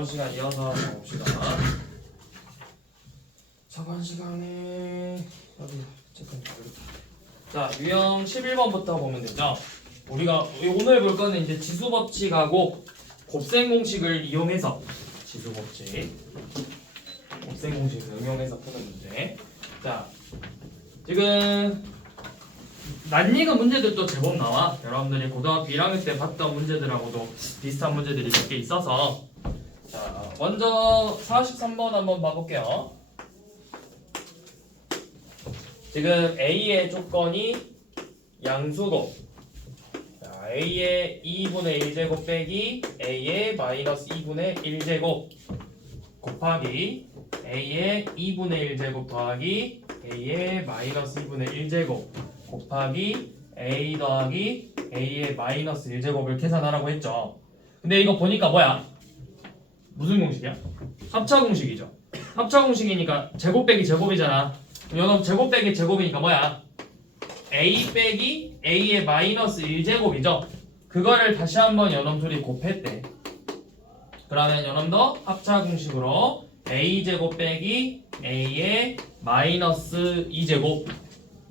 저번 시간 이어서 봅시다. 저번 시간에 어디 잠깐 자, 유형 11번부터 보면 되죠. 우리가 오늘 볼 거는 이제 지수 법칙하고 곱셈 공식을 이용해서 지수 법칙, 곱셈 공식을 응용해서 푸는 문제. 자, 지금 난이도 문제들도 제법 나와. 여러분들이 고등학교 1학년 때 봤던 문제들하고도 비슷한 문제들이 몇 개 있어서, 자, 먼저 43번 한번 봐볼게요. 지금 A의 조건이 양수고, 자, A의 2분의 1제곱 빼기 A의 마이너스 2분의 1제곱 곱하기 A의 2분의 1제곱 더하기 A의 마이너스 2분의 1제곱 곱하기 A 더하기 A의 마이너스 1제곱을 계산하라고 했죠. 근데 이거 보니까 뭐야? 무슨 공식이야? 합차 공식이죠. 합차 공식이니까 제곱 빼기 제곱이잖아. 여러분 제곱 빼기 제곱이니까 뭐야? A 빼기 A의 마이너스 1제곱이죠. 그거를 다시 한번 여러분들이 곱했대. 그러면 여러분도 합차 공식으로 A제곱 빼기 A의 마이너스 2제곱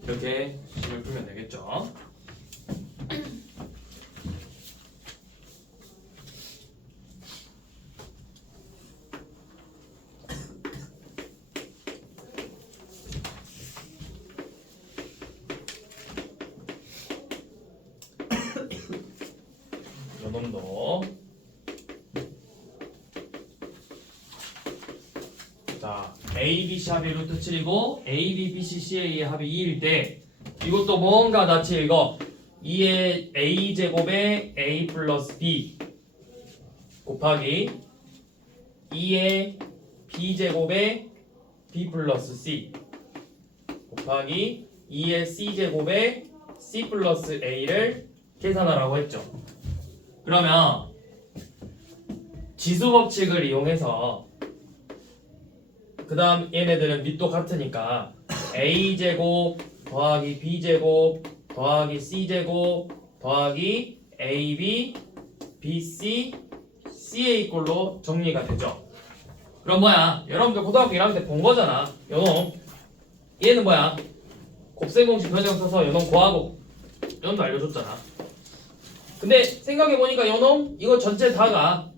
이렇게 식을 풀면 되겠죠. 요놈도 자, A, B, C 합이 루트 7이고 A, B, B, C, C의 합이 2일 때 이것도 뭔가 낯이 읽어. 2의 A제곱에 A 플러스 B 곱하기 2의 B제곱에 B 플러스 C 곱하기 2의 C제곱에 C 플러스 A를 계산하라고 했죠. 그러면 지수 법칙을 이용해서 그 다음 얘네들은 밑도 같으니까 A제곱 더하기 B제곱 더하기 C제곱 더하기 AB, BC, CA 꼴로 정리가 되죠. 그럼 뭐야? 여러분들 고등학교 1학년 때 본 거잖아. 요놈 얘는 뭐야? 곱셈 공식 변형 써서 요놈 구하고 요놈도 알려줬잖아. 근데 생각해보니까 요놈 이거 전체 다가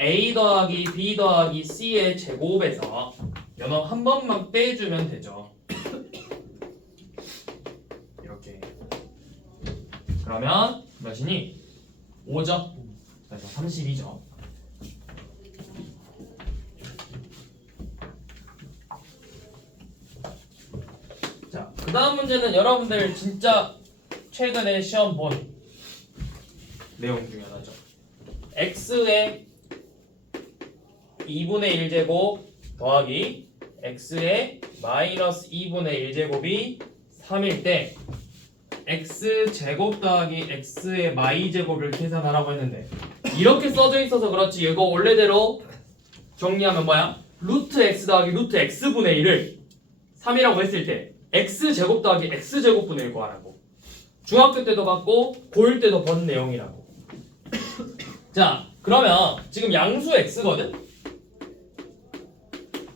A 더하기 B 더하기 C의 제곱에서 요놈 한 번만 빼주면 되죠. 이렇게. 그러면 몇이니? 5죠? 그래서 32죠. 자, 그 다음 문제는 여러분들 진짜 최근에 시험 본 내용 중에 하나죠. x의 2분의 1제곱 더하기 x의 마이너스 2분의 1제곱이 3일 때 x제곱 더하기 x의 마이제곱을 계산하라고 했는데 이렇게 써져 있어서 그렇지 이거 원래대로 정리하면 뭐야? 루트 x 더하기 루트 x분의 1을 3이라고 했을 때 x제곱 더하기 x제곱분의 1 구하라고. 중학교 때도 봤고 고1 때도 본 내용이라고. 자, 그러면 지금 양수 x거든?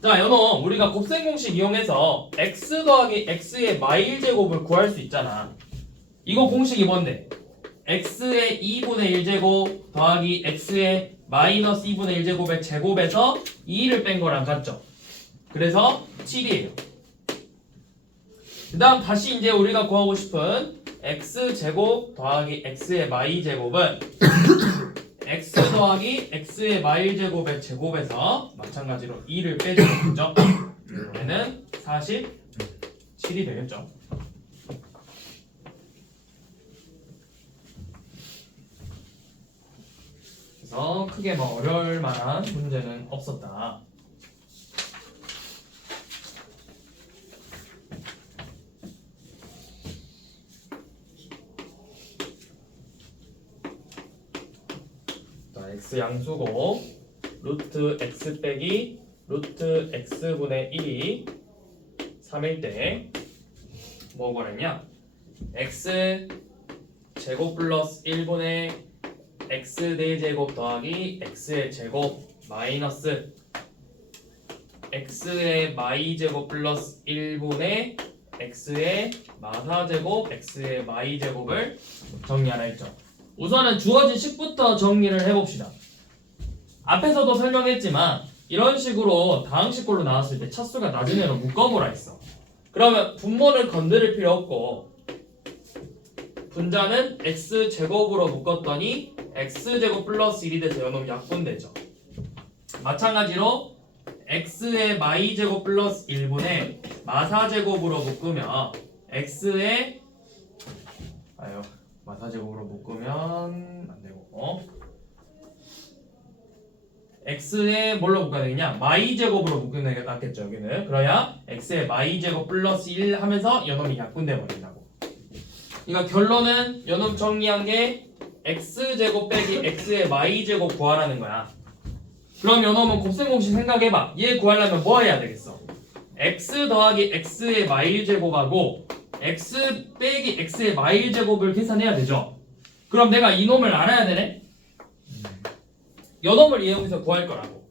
자, 요놈 우리가 곱셈 공식 이용해서 x 더하기 x의 마일제곱을 구할 수 있잖아. 이거 공식이 뭔데? x의 2분의 1제곱 더하기 x의 마이너스 2분의 1제곱의 제곱에서 2를 뺀 거랑 같죠? 그래서 7이에요. 그 다음 다시 이제 우리가 구하고 싶은 x제곱 더하기 x의 마이제곱은 x 더하기 x의 마일제곱의 제곱에서 마찬가지로 2를 빼주면 되죠. 얘는 47이 되겠죠. 그래서 크게 뭐 어려울 만한 문제는 없었다. x 양수고 루트 x 빼기 루트 x분의 1이 3일 때 뭐 구하랬냐? x 제곱 플러스 1분의 x 4제곱 더하기 x의 제곱 마이너스 x의 마이제곱 플러스 1분의 x의 마사제곱 x의 마이제곱을 정리하라 했죠. 우선은 주어진 식부터 정리를 해봅시다. 앞에서도 설명했지만 이런 식으로 다항식꼴로 나왔을 때 차수가 낮은 애로 묶어보라 했어. 그러면 분모를 건드릴 필요 없고 분자는 x제곱으로 묶었더니 x제곱 플러스 1이 돼서 요놈 약분되죠. 마찬가지로 x의 마이제곱 플러스 1분의 마사제곱으로 묶으면 x의 마사제곱으로 묶으면 안되고 x의 뭘로 묶어야 되겠냐? 마이제곱으로 묶는 게 낫겠죠. 여기는 그래야 x의 마이제곱 플러스 1 하면서 요놈이 약분돼 버린다고. 그러니까 결론은 요놈 정리한 게 x제곱 빼기 x의 마이제곱 구하라는 거야. 그럼 요놈은 곱셈공식 생각해봐. 얘 구하려면 뭐 해야 되겠어? x 더하기 x의 마일제곱하고 x 빼기 x의 마일제곱을 계산해야 되죠. 그럼 내가 이놈을 알아야 되네? 요놈을 이용해서 구할 거라고.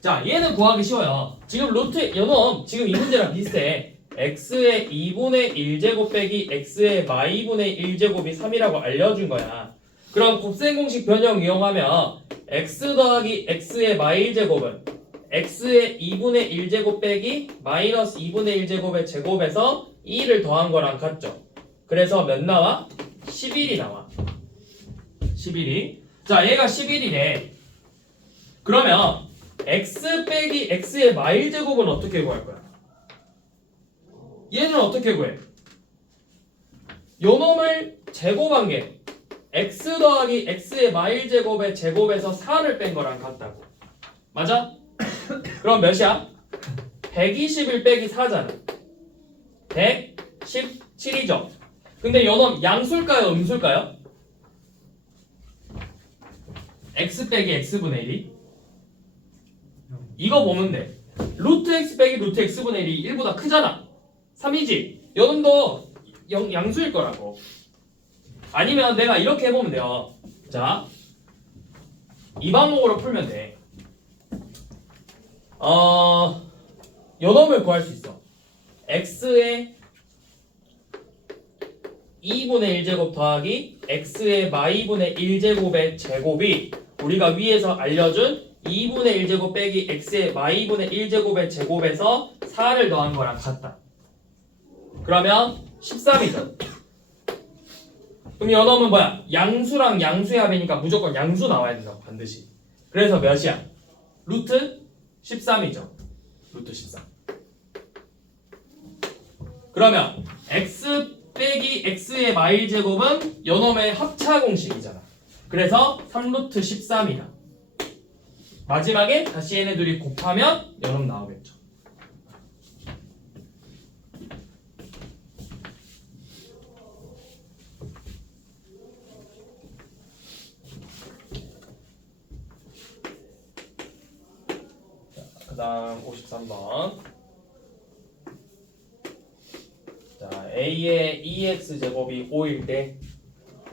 자, 얘는 구하기 쉬워요. 지금 루트 요놈 지금 이 문제랑 비슷해. x의 2분의 1제곱 빼기 x의 마이분의 1제곱이 3이라고 알려준 거야. 그럼 곱셈공식 변형 이용하면 x 더하기 x의 마일제곱은 x의 2분의 1제곱 빼기 마이너스 2분의 1제곱의 제곱에서 2를 더한 거랑 같죠. 그래서 몇 나와? 11이 나와. 11이. 자, 얘가 11이래. 그러면 x 빼기 x의 마일제곱은 어떻게 구할 거야? 얘는 어떻게 구해? 요놈을 제곱한 게 x 더하기 x의 마일제곱의 제곱에서 4를 뺀 거랑 같다고. 맞아? 그럼 몇이야? 121 빼기 4잖아. 117이죠. 근데 요놈 양수일까요? 음수일까요? x 빼기 x분의 1이? 이거 보면 돼. 루트 x 빼기 루트 x분의 1이 1보다 크잖아. 3이지? 요놈도 양수일 거라고. 아니면 내가 이렇게 해보면 돼요. 자, 이 방법으로 풀면 돼. 요놈을 구할 수 있어. x의 2분의 1제곱 더하기 x의 마이분의 1제곱의 제곱이 우리가 위에서 알려준 2분의 1제곱 빼기 x의 마이분의 1제곱의 제곱에서 4를 더한 거랑 같다. 그러면 13이죠. 그럼 요놈은 뭐야? 양수랑 양수의 합이니까 무조건 양수 나와야 된다고 반드시. 그래서 몇이야? 루트 13이죠. 루트 13. 그러면 x 빼기 x의 마일제곱은 요놈의 합차 공식이잖아. 그래서 3루트 13이다. 마지막에 다시 얘네 둘이 곱하면 요놈 나오겠죠. 그 다음 53번. 자, a의 2x제곱이 5일 때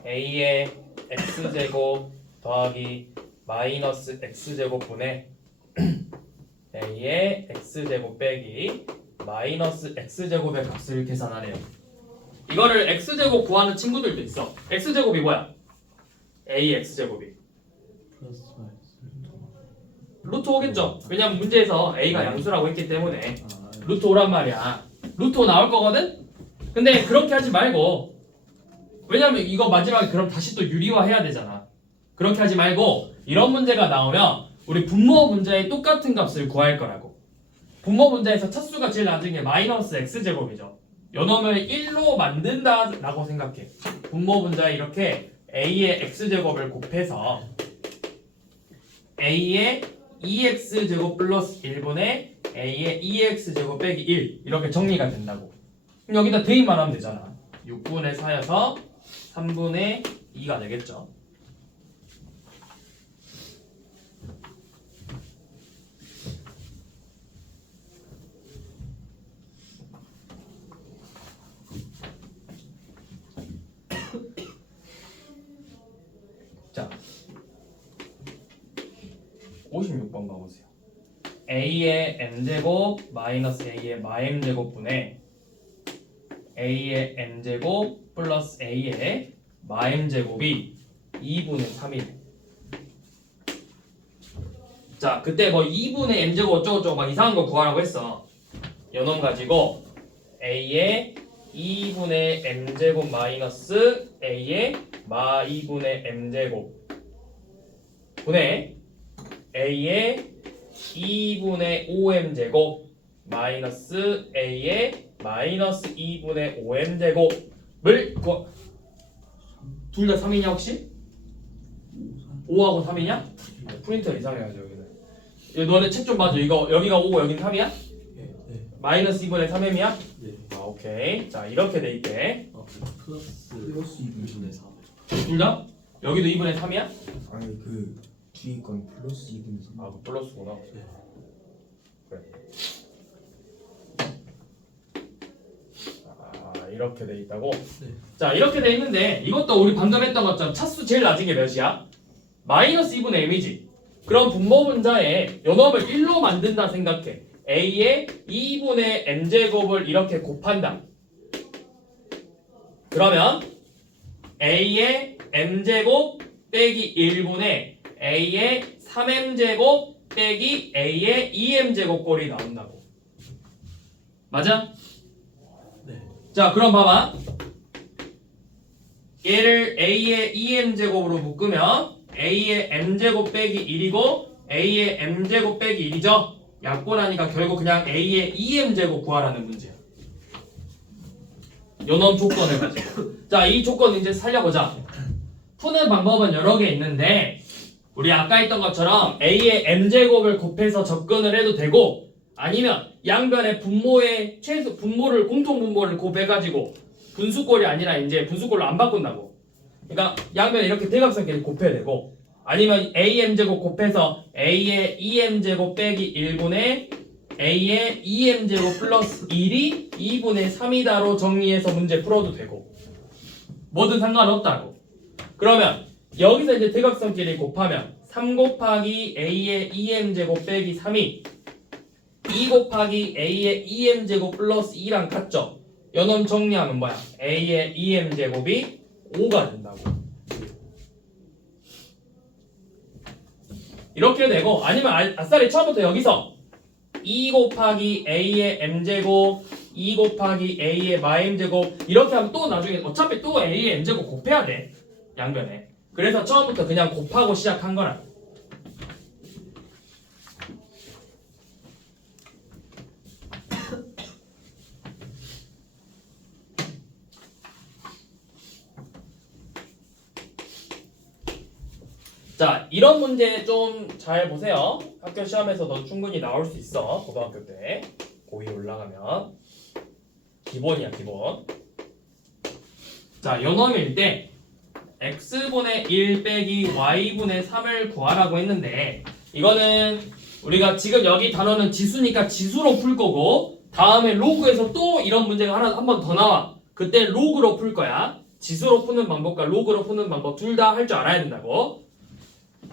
a의 x제곱 더하기 마이너스 x제곱분의 a의 x제곱 빼기 마이너스 x제곱의 값을 계산하래요. 이거를 x제곱 구하는 친구들도 있어. x제곱이 뭐야? a x제곱이 루트 5겠죠? 왜냐면 문제에서 a가 양수라고 했기 때문에 루트 5란 말이야. 루트 5 나올 거거든? 근데 그렇게 하지 말고, 왜냐면 이거 마지막에 그럼 다시 또 유리화해야 되잖아. 그렇게 하지 말고 이런 문제가 나오면 우리 분모 분자의 똑같은 값을 구할 거라고. 분모 분자에서 차수가 제일 낮은 게 마이너스 x제곱이죠. 요놈을 1로 만든다라고 생각해. 분모 분자에 이렇게 a의 x제곱을 곱해서 a의 2x제곱 플러스 1분의 a의 2x제곱 빼기 1 이렇게 정리가 된다고. 그럼 여기다 대입만 하면 되잖아. 6분의 4여서 3분의 2가 되겠죠. 자, 56번 가보세요. a의 m제곱 마이너스 a의 마m제곱분의 a의 m제곱 플러스 a의 마m제곱이 2분의 3이래. 자, 그때 뭐 2분의 m제곱 어쩌고저쩌고 막 이상한 거 구하라고 했어. 요놈 가지고 a의 2분의 m제곱 마이너스 a의 마 2분의 m제곱 분의 a의 2분의 5m제곱 마이너스 a의 마이너스 2분의 5m제곱을 구하. 둘 다 3이냐 혹시? 5하고 3이냐? 프린터 이상해가지고 여기는. 너네 책 좀 봐줘. 이거 여기가 5고 여긴 3이야? 네. 마이너스 2분의 3m이야? 네. 아 오케이. 자 이렇게 돼 있대. 플러스 2분의 4. 둘 다? 여기도 2분의 3이야? 아니 그 뒤에 건 플러스 2분의 3. 아, 그 플러스구나. 네. 그래. 아, 이렇게 돼 있다고? 네. 자, 이렇게 돼 있는데 이것도 우리 방금 했던 것처럼 차수 제일 낮은 게 몇이야? 마이너스 2분의 m이지. 그럼 분모 분자에 요놈을 1로 만든다 생각해. a의 2분의 m제곱을 이렇게 곱한다. 그러면 a의 m제곱 빼기 1분의 a의 3m제곱 빼기 a의 2m제곱 꼴이 나온다고. 맞아? 네. 자, 그럼 봐봐. 얘를 a의 2m제곱으로 묶으면 a의 m제곱 빼기 1이고 a의 m제곱 빼기 1이죠? 약분하니까 결국 그냥 a의 2m제곱 구하라는 문제야. 요놈 조건을 가지고. 자, 이 조건 이제 살려보자. 푸는 방법은 여러 개 있는데 우리 아까 했던 것처럼 a의 m제곱을 곱해서 접근을 해도 되고 아니면 양변의 분모의 최소 분모를 공통 분모를 곱해가지고 분수꼴이 아니라 이제 분수꼴로 안 바꾼다고. 그러니까 양변에 이렇게 대각선끼리 곱해야 되고 아니면 am제곱 곱해서 a의 2m제곱 빼기 1분의 a의 2m제곱 플러스 1이 2분의 3이다로 정리해서 문제 풀어도 되고 뭐든 상관없다고. 그러면 여기서 이제 대각선끼리 곱하면 3 곱하기 a의 2m제곱 빼기 3이 2 곱하기 a의 2m제곱 플러스 2랑 같죠? 요놈 정리하면 뭐야? a의 2m제곱이 5가 된다고. 이렇게 되고 아니면 아싸리 처음부터 여기서 2 곱하기 a의 m제곱 2 곱하기 a의 마m제곱 이렇게 하면 또 나중에 어차피 또 a의 m제곱 곱해야 돼. 양변에. 그래서 처음부터 그냥 곱하고 시작한 거라. 자, 이런 문제 좀 잘 보세요. 학교 시험에서도 충분히 나올 수 있어. 고등학교 때. 고2 올라가면. 기본이야, 기본. 자, 요놈일 때 x분의 1 빼기 y분의 3을 구하라고 했는데 이거는 우리가 지금 여기 단어는 지수니까 지수로 풀 거고 다음에 로그에서 또 이런 문제가 한 번 더 나와. 그때 로그로 풀 거야. 지수로 푸는 방법과 로그로 푸는 방법 둘 다 할 줄 알아야 된다고.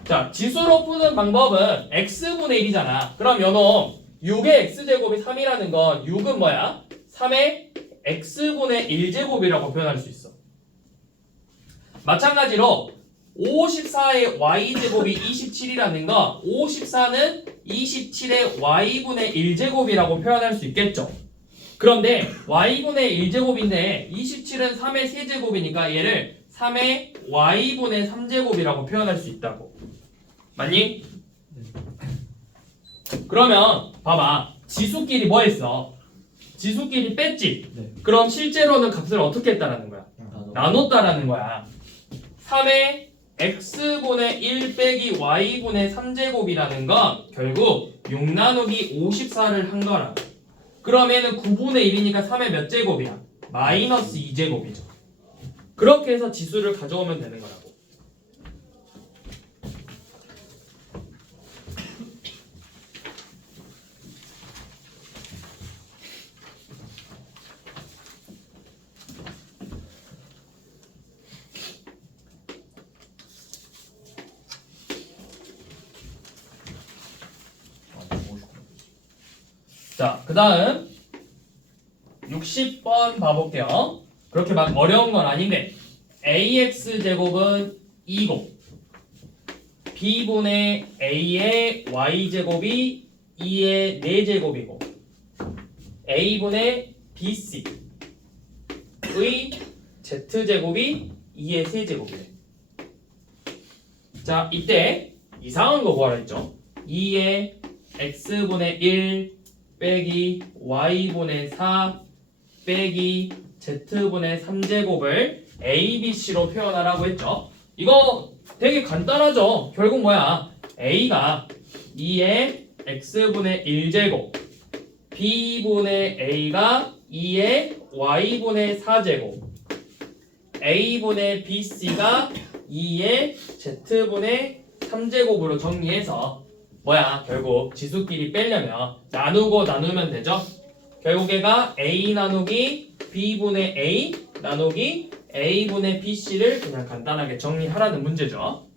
자, 지수로 푸는 방법은 x분의 1이잖아. 그럼 요놈 6의 x제곱이 3이라는 건 6은 뭐야? 3의 x분의 1제곱이라고 표현할 수 있어. 마찬가지로 54의 y제곱이 27이라는 건 54는 27의 y분의 1제곱이라고 표현할 수 있겠죠. 그런데 y분의 1제곱인데 27은 3의 세제곱이니까 얘를 3의 y분의 3제곱이라고 표현할 수 있다고. 맞니? 그러면 봐봐. 지수끼리 뭐 했어? 지수끼리 뺐지? 네. 그럼 실제로는 값을 어떻게 했다라는 거야? 나눴다라는 거야. 3의 x분의 1 빼기 y분의 3제곱이라는 건 결국 6 나누기 54를 한 거라. 그러면은 9분의 1이니까 3의 몇 제곱이야? 마이너스 2제곱이죠. 그렇게 해서 지수를 가져오면 되는 거라고. 자, 그 다음 60번 봐볼게요. 그렇게 막 어려운 건 아닌데 ax제곱은 2고 b분의 a의 y제곱이 2의 4제곱이고 a분의 bc의 z제곱이 2의 3제곱이래. 자, 이때 이상한 거 구하라 했죠. 2의 x분의 1 빼기 y분의 4 빼기 z분의 3제곱을 a, b, c로 표현하라고 했죠. 이거 되게 간단하죠. 결국 뭐야? a가 2의 x분의 1제곱 b분의 a가 2의 y분의 4제곱 a분의 bc가 2의 z분의 3제곱으로 정리해서 뭐야? 결국 지수끼리 빼려면 나누고 나누면 되죠. 결국 얘가 a 나누기 b분의 a 나누기 a분의 bc를 그냥 간단하게 정리하라는 문제죠.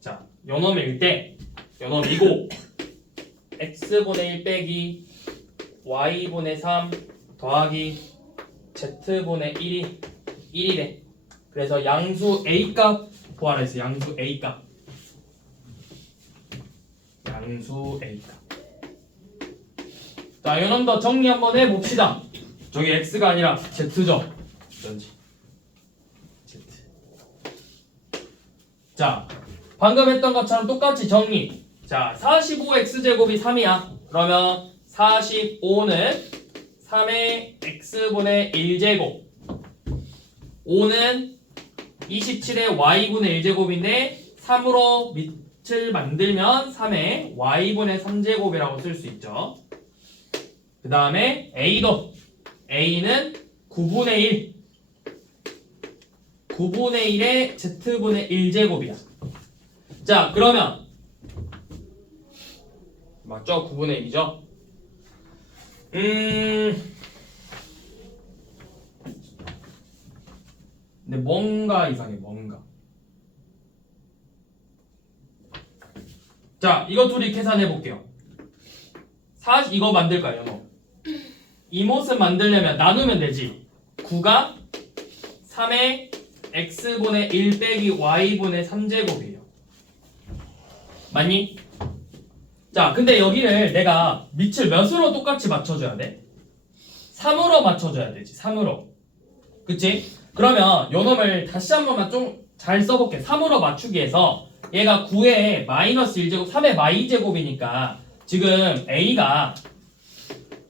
자, 요놈일 때 요놈이고 x분의 1 빼기 y분의 3 더하기 z분의 1이 1이래. 그래서 양수 a값 구하라 했어. 양수 a값. 양수 a값. 자, 요놈 더 정리 한번 해봅시다. 저기 x가 아니라 z죠. 전지 z. 자, 방금 했던 것처럼 똑같이 정리. 자, 45x제곱이 3이야. 그러면 45는 3의 x분의 1제곱 5는 27의 y분의 1제곱인데 3으로 밑을 만들면 3의 y분의 3제곱이라고 쓸 수 있죠. 그 다음에 a도 a는 9분의 1 9분의 1의 z분의 1제곱이야. 자, 그러면 맞죠? 9분의 1이죠? 근데 뭔가 이상해. 뭔가. 자, 이거 둘이 계산해 볼게요. 이거 만들 거야, 연호. 이 모습 만들려면 나누면 되지. 9가 3의 x분의 1 빼기 y분의 3제곱이에요. 맞니? 자, 근데 여기를 내가 밑을 몇으로 똑같이 맞춰줘야 돼? 3으로 맞춰줘야 되지. 3으로. 그치? 그러면 요 놈을 다시 한 번만 좀 잘 써볼게. 3으로 맞추기 위해서 얘가 9의 마이너스 1제곱 3의 마이제곱이니까 지금 a가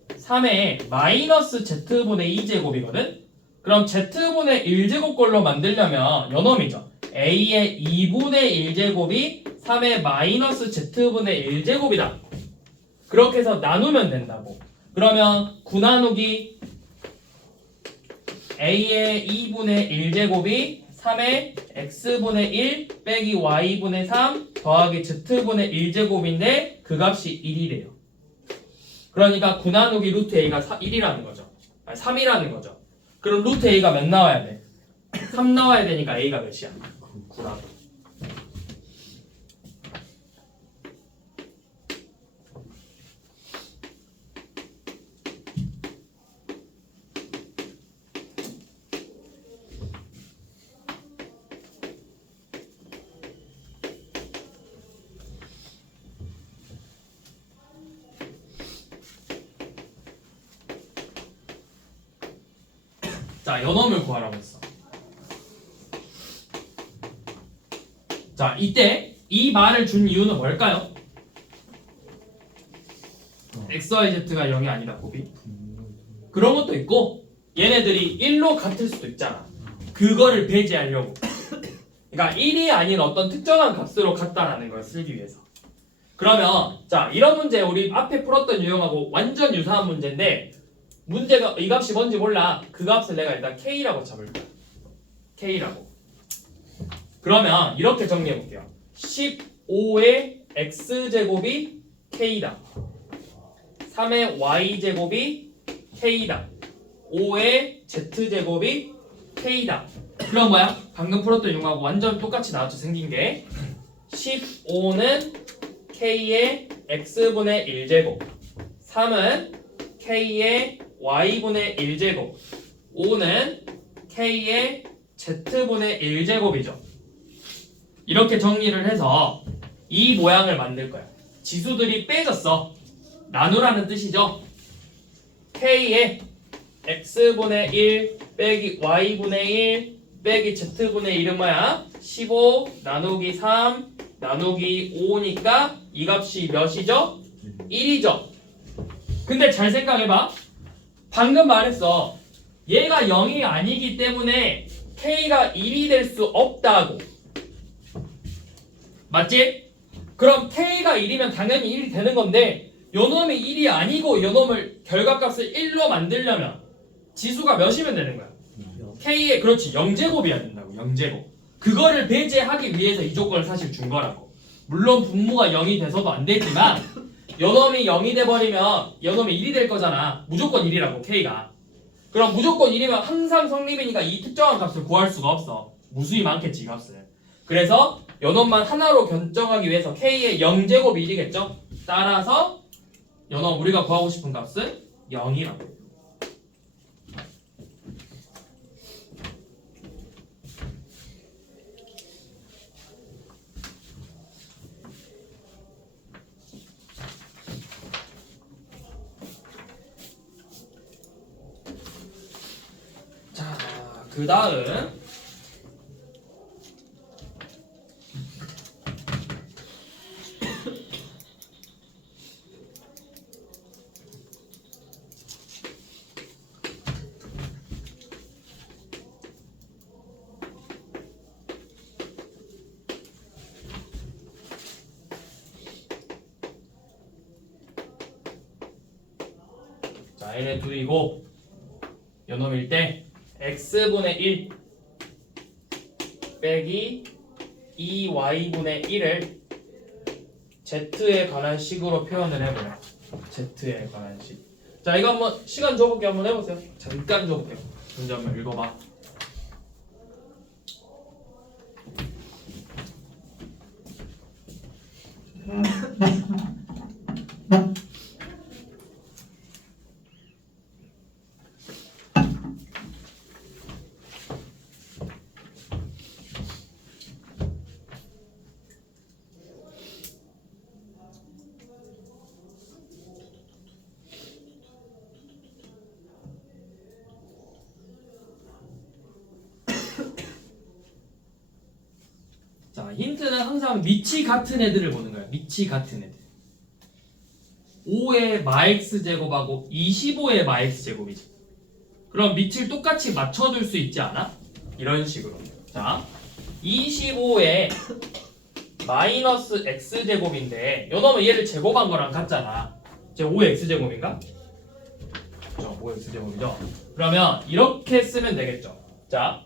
3의 마이너스 z분의 2제곱이거든? 그럼 z분의 1제곱 걸로 만들려면 요 놈이죠. a의 2분의 1제곱이 3의 마이너스 z분의 1제곱이다. 그렇게 해서 나누면 된다고. 그러면 9 나누기 a의 2분의 1제곱이 3의 x분의 1 빼기 y분의 3 더하기 z분의 1제곱인데 그 값이 1이래요. 그러니까 9 나누기 루트 a가 1이라는 거죠. 아니 3이라는 거죠. 그럼 루트 a가 몇 나와야 돼? 3 나와야 되니까 a가 몇이야? 9라고. 자, 요놈을 구하라고 했어. 자, 이때 이 말을 준 이유는 뭘까요? XYZ가 0이 아니다, 곱이. 그런 것도 있고 얘네들이 1로 같을 수도 있잖아. 그거를 배제하려고. 그러니까 1이 아닌 어떤 특정한 값으로 같다라는 걸 쓰기 위해서. 그러면 자, 이런 문제 우리 앞에 풀었던 유형하고 완전 유사한 문제인데 문제가 이 값이 뭔지 몰라. 그 값을 내가 일단 K라고 잡을 거야. K라고. 그러면 이렇게 정리해 볼게요. 15의 X제곱이 K다. 3의 Y제곱이 K다. 5의 Z제곱이 K다. 그럼 뭐야? 방금 풀었던 용하고 완전 똑같이 나왔죠. 생긴 게 15는 K의 X분의 1제곱, 3은 K의 Y분의 1제곱, 5는 K의 Z분의 1제곱이죠. 이렇게 정리를 해서 이 모양을 만들 거야. 지수들이 빼졌어. 나누라는 뜻이죠. K의 X분의 1 빼기 Y분의 1 빼기 Z분의 1은 뭐야? 15 나누기 3 나누기 5니까 이 값이 몇이죠? 1이죠. 근데 잘 생각해봐. 방금 말했어. 얘가 0이 아니기 때문에 K가 1이 될 수 없다고. 맞지? 그럼 K가 1이면 당연히 1이 되는 건데 요놈이 1이 아니고 요놈을 결과값을 1로 만들려면 지수가 몇이면 되는 거야? K의 그렇지 0제곱이어야 된다고. 0제곱. 그거를 배제하기 위해서 이 조건을 사실 준 거라고. 물론 분모가 0이 돼서도 안 되지만 요놈이 0이 돼버리면 요놈이 1이 될 거잖아. 무조건 1이라고 K가. 그럼 무조건 1이면 항상 성립이니까 이 특정한 값을 구할 수가 없어. 무수히 많겠지 이 값을. 그래서 요놈만 하나로 결정하기 위해서 K의 0제곱이 1이겠죠? 따라서 요놈 우리가 구하고 싶은 값은 0이라고. 자, 그 다음 자, 얘네 둘이고 요놈일 때 x분의 1 빼기 2y분의 1을 z에 관한 식으로 표현을 해보자. z에 관한 식. 자, 이거 한번 시간 줘볼게. 한번 해보세요. 잠깐 줘볼게요. 문제 한번 읽어봐. 자, 힌트는 항상 밑이 같은 애들을 보는 거야. 밑이 같은 애들. 5의 마x 제곱하고 25의 마x 제곱이지. 그럼 밑을 똑같이 맞춰줄 수 있지 않아? 이런 식으로. 자, 25의 마이너스 x 제곱인데 요놈은 얘를 제곱한 거랑 같잖아. 제 5의 x 제곱인가? 그렇죠. 5의 x 제곱이죠. 그러면 이렇게 쓰면 되겠죠. 자,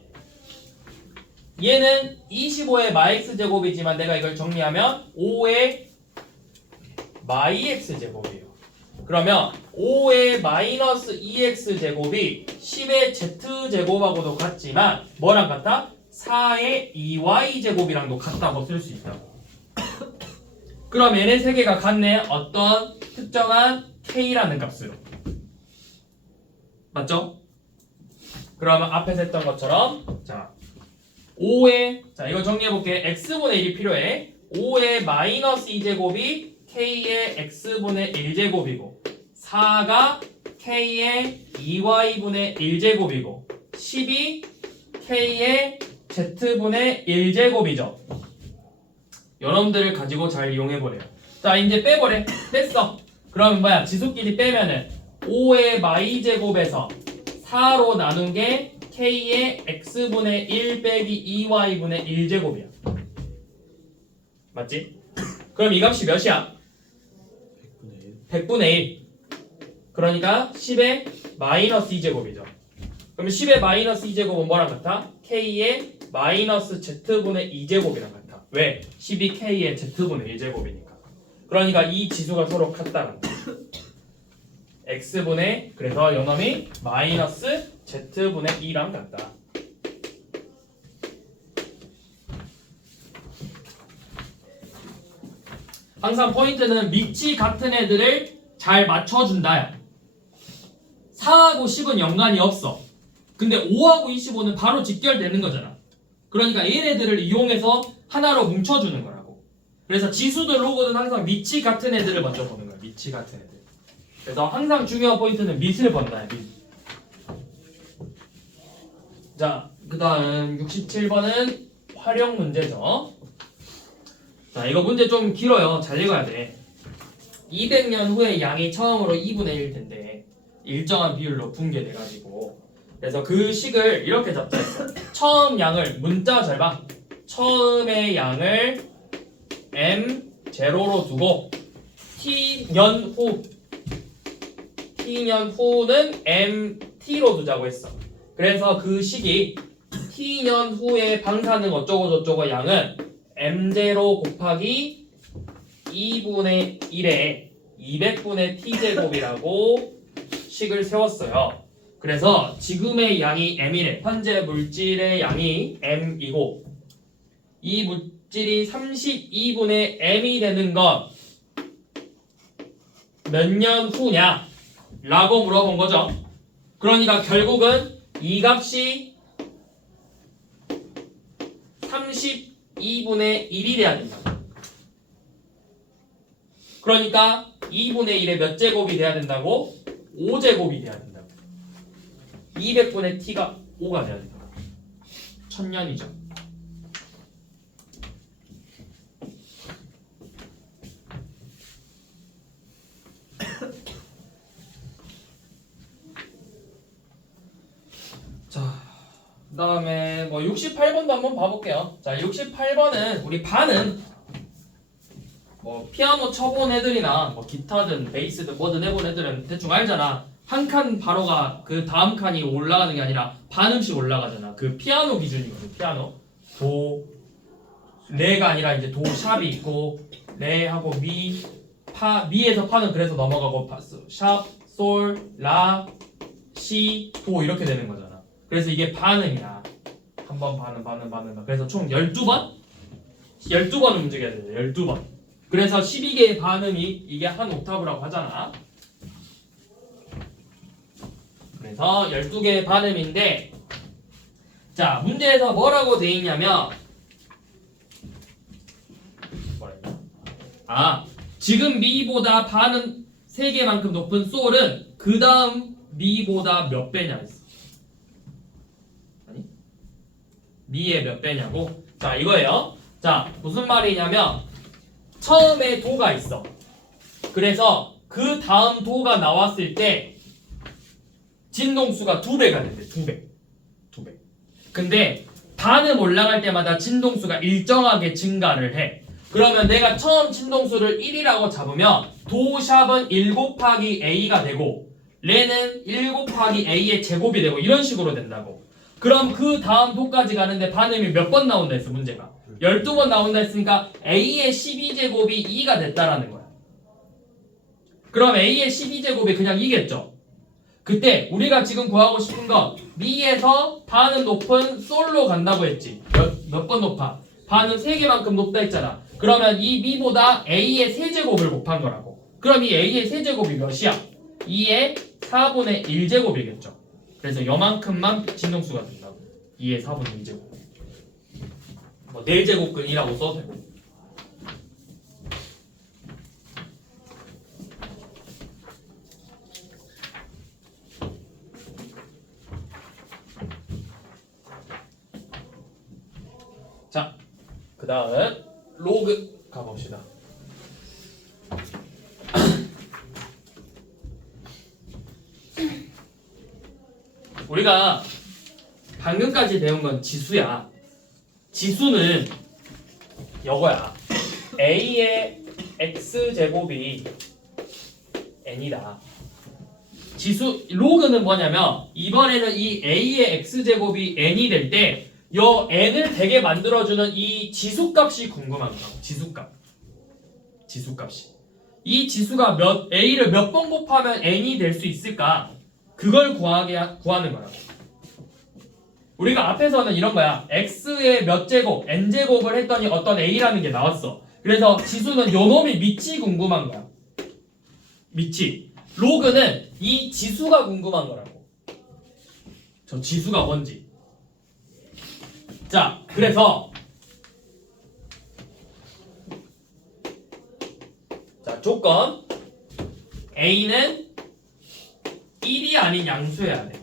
얘는 25의 마x 제곱이지만 내가 이걸 정리하면 5의 마이 x 제곱이에요. 그러면 5의 마이너스 2x 제곱이 10의 z 제곱하고도 같지만 뭐랑 같아? 4의 2y 제곱이랑도 같다고 쓸 수 있다고. 그럼 얘네 세 개가 같네. 어떤 특정한 k라는 값으로. 맞죠? 그러면 앞에서 했던 것처럼 자 5의 자 이거 정리해볼게. x분의 1이 필요해. 5의 마이너스 2제곱이 k의 x분의 1제곱이고 4가 k의 2y분의 1제곱이고 10이 k의 z분의 1제곱이죠. 여러분들을 가지고 잘 이용해보래요. 자 이제 빼버려. 뺐어. 그러면 뭐야? 지수끼리 빼면은 5의 마이제곱에서 4로 나눈 게 k의 x분의 1 빼기 2y분의 1제곱이야. 맞지? 그럼 이 값이 몇이야? 100분의 1. 그러니까 10의 마이너스 2제곱이죠. 그럼 10의 마이너스 2제곱은 뭐랑 같아? K의 마이너스 Z분의 2제곱이랑 같아. 왜? 10이 K의 Z분의 1제곱이니까. 그러니까 이 지수가 서로 같다는 거야. X분의 그래서 요놈이 마이너스 Z분의 2랑 같다. 항상 포인트는 밑이 같은 애들을 잘 맞춰준다야. 4하고 10은 연관이 없어. 근데 5하고 25는 바로 직결되는 거잖아. 그러니까 얘네들을 이용해서 하나로 뭉쳐주는 거라고. 그래서 지수든 로그든 항상 밑이 같은 애들을 먼저 보는 거야. 밑이 같은 애들. 그래서 항상 중요한 포인트는 밑을 본다야. 밑. 자, 그 다음 67번은 활용 문제죠. 자, 이거 문제 좀 길어요. 잘 읽어야 돼. 200년 후에 양이 처음으로 2분의 1 텐데 일정한 비율로 붕괴돼가지고 그래서 그 식을 이렇게 잡자 했어. 처음 양을 문자 잘 봐. 처음의 양을 m0로 두고 t년 후는 mt로 두자고 했어. 그래서 그 식이 t년 후에 방사능 어쩌고 저쩌고 양은 m0 곱하기 2분의 1에 200분의 t제곱이라고 식을 세웠어요. 그래서 지금의 양이 m이래. 현재 물질의 양이 m이고 이 물질이 32분의 m이 되는 건 몇 년 후냐? 라고 물어본 거죠. 그러니까 결국은 이 값이 32분의 1이 돼야 된다. 그러니까 2분의 1에 몇 제곱이 돼야 된다고? 5제곱이 돼야 된다고. 200분의 t가 5가 돼야 된다고. 1000년이죠. 자, 그 다음에 뭐 68번도 한번 봐볼게요. 자, 68번은 우리 반은 뭐 피아노 쳐본 애들이나 뭐 기타든 베이스든 뭐든 해본 애들은 대충 알잖아. 한 칸 바로가 그 다음 칸이 올라가는 게 아니라 반음씩 올라가잖아. 그 피아노 기준이거든. 피아노 도 레가 아니라 이제 도 샵이 있고 레하고 미 파 미에서 파는 그래서 넘어가고 샵 솔 라 시 도 이렇게 되는 거잖아. 그래서 이게 반음이야. 한 번 반음. 그래서 총 12번 12번을 움직여야 돼. 12번. 그래서 12개의 반음이 이게 한 옥타브라고 하잖아. 그래서 12개의 반음인데 자, 문제에서 뭐라고 돼 있냐면 지금 미보다 반음 3개만큼 높은 솔은 그 다음 미보다 몇 배냐 했어. 아니 미의 몇 배냐고. 자, 이거예요. 자, 무슨 말이냐면 처음에 도가 있어. 그래서 그 다음 도가 나왔을 때 진동수가 2배가 된대. 2배. 근데 반음 올라갈 때마다 진동수가 일정하게 증가를 해. 그러면 내가 처음 진동수를 1이라고 잡으면 도샵은 1 곱하기 a가 되고 레는 1 곱하기 a의 제곱이 되고 이런 식으로 된다고. 그럼 그 다음 도까지 가는데 반음이 몇 번 나온다 했어. 문제가 12번 나온다 했으니까 a의 12제곱이 2가 됐다라는 거야. 그럼 a의 12제곱이 그냥 2겠죠. 그때 우리가 지금 구하고 싶은 건 미에서 반음 높은 솔로 간다고 했지. 몇 번 높아? 반음 3개만큼 높다 했잖아. 그러면 이 미보다 a의 세제곱을 곱한 거라고. 그럼 이 a의 세제곱이 몇이야? 2의 4분의 1제곱이겠죠. 그래서 요만큼만 진동수가 된다고. 2의 4분의 1제곱. 뭐 4제곱근이라고 써도 되고. 자, 그 다음 로그 가봅시다. 우리가 방금까지 배운 건 지수야. 지수는 이거야. a의 x제곱이 n이다. 지수 로그는 뭐냐면 이번에는 이 a의 x제곱이 n이 될 때 요 n을 되게 만들어주는 이 지수값이 궁금한 거야. 지수값이. 이 지수가 a를 몇 번 곱하면 n이 될 수 있을까? 그걸 구하는 거야. 우리가 앞에서는 이런 거야. x의 몇 제곱, n제곱을 했더니 어떤 a라는 게 나왔어. 그래서 지수는 요 놈이 밑이 궁금한 거야. 밑이. 로그는 이 지수가 궁금한 거라고. 저 지수가 뭔지. 자, 그래서 자, 조건 a는 1이 아닌 양수여야 돼.